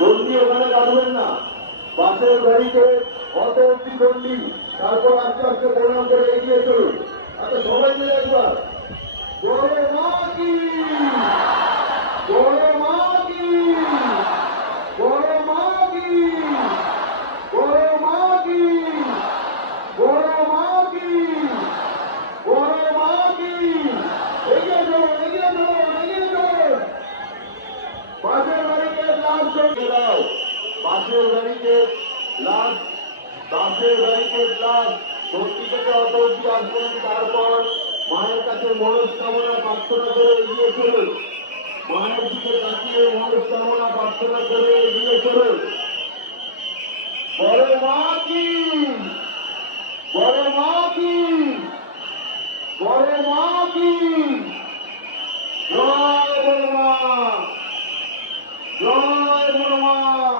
দণ্ডি ওখানে কাটবেন না। বাসের গাড়িতে অত অব্দি গন্ডি তারপর আস্তে আস্তে প্রণাম করে এগিয়ে চলুন। আচ্ছা সবাই মিলে একবার বড় মা কি বড় মা কি বড় মা কি বড় মা কি বড় মা কি বড় মা কি এগিয়ে চলুন এগিয়ে চলুন এগিয়ে চলুন বাসের গাড়িতে লাল চলকে দাও। বাসের গাড়িতে লাল বাসের গাড়িতে লাল ভর্তি থেকে অত আসবেন, তারপর মায়ের কাছে মনস্কামনা প্রার্থনা করে এগিয়ে চলুন। মায়ের দিকে তাকিয়ে মনস্কামনা প্রার্থনা করে এগিয়ে চলুন। বড় মা কি? বড় মা কি? বড় মা কি? জয় বড় মা। জয়